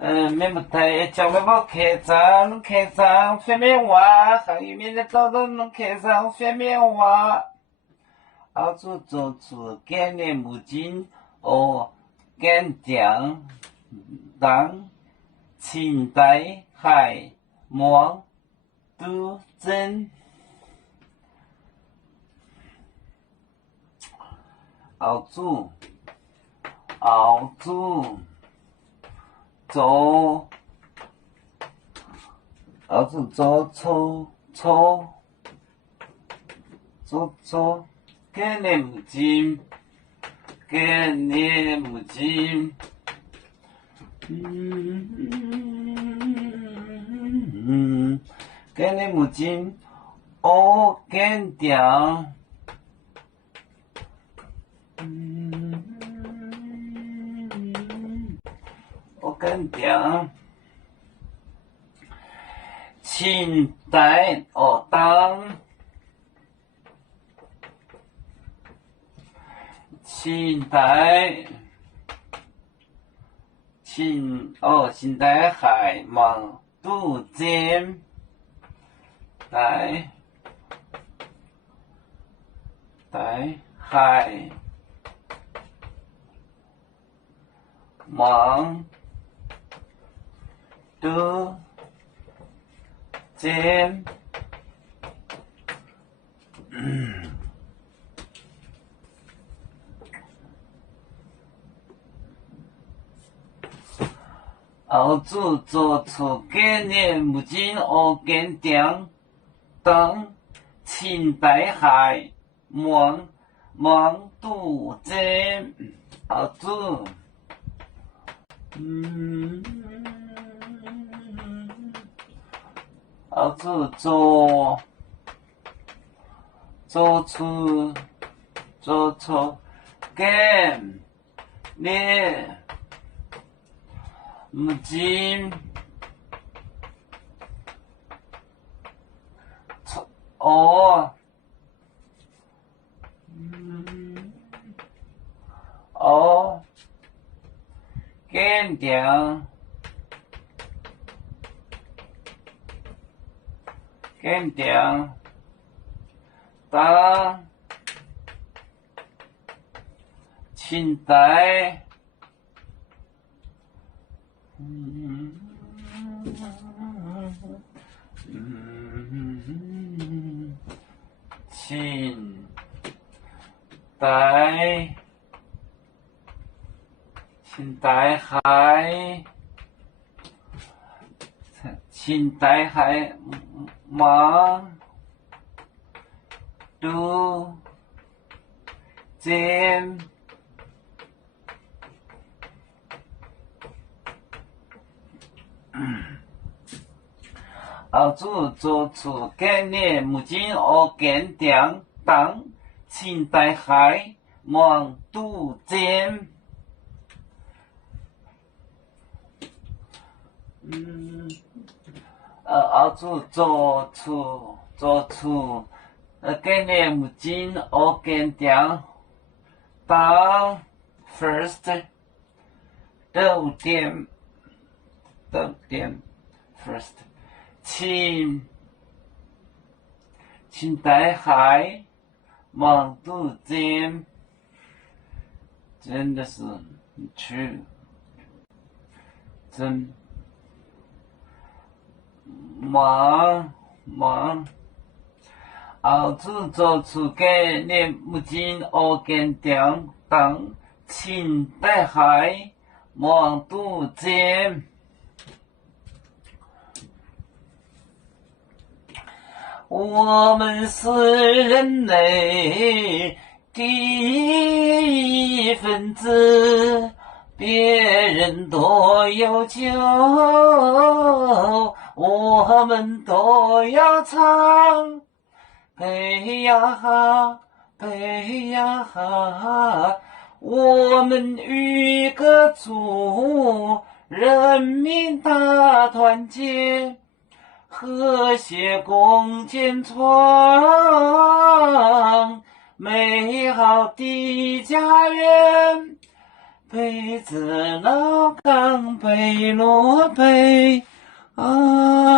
免不太叫我不开张，开张翻面话，行业面的找到能开张翻面话。澳洲做出概念目镜和干将当清代海望都真。澳洲做概念目镜，概念目镜，概念目镜，哦，干掉，哦，干掉。清代哦当，清代海望都真，海望都真。澳洲做出概念目镜和干将当清代海望都真。澳洲做出概念目镜干将当清代清代海望都真。澳洲做出概念目镜和干将当清代海望都真。澳洲做出概念目镜和干将当 first 豆点 first 清代海望都真，真的是true，真望澳洲做出概念目镜和干将当清代海望都真。我们是人类第一分子，别人多有酒，我们都要唱。悲呀哈，悲呀哈，我们与歌祝人民大团结，和谐共建创美好的家园，被子老炕被落被啊。